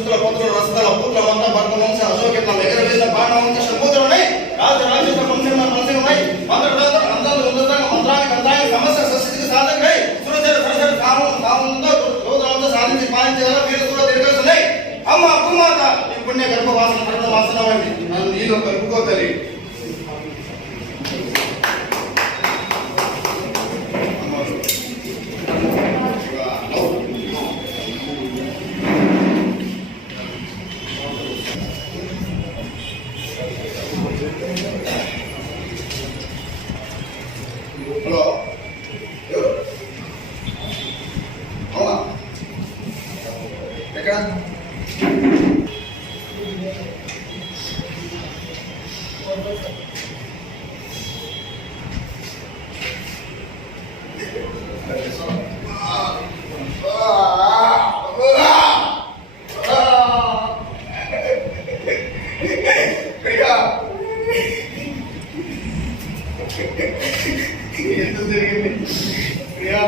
శుద్ధుల పొత్తుల రసదల పూర్ల మంద భర్త వంశ అశోకిత ఎగరవేసిన బాణ వంశ సముద్రం ఉన్నాయి రాజు రాజేశ్వర వంశం వంశం ఉన్నాయి మంత్ర అందాలు ఉన్నతంగా మంత్రానికి అందానికి సమస్య సస్థితికి సాధకై సురచర సరసర కామంతో లోతులంతా సాధించి పాలించగల వీరు కూడా తిరగలున్నాయి అమ్మ భూమాత ఈ పుణ్య గర్భవాసన కరుణ వాసనమైంది నన్ను నీలో కలుపుకోతలి హలో ఎవరు అవునా ఎక్కడ ఎంత జరిగింది ప్రియా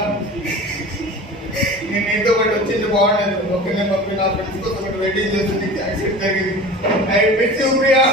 నేను నీతో పాటు వచ్చింది బాగుండేది ఒకరినే పంపి నా ఫ్రెండ్స్ కోసం వెయిటింగ్ చేస్తుంది యాక్సిడెంట్ జరిగింది ఐ మిస్ యూ ప్రియా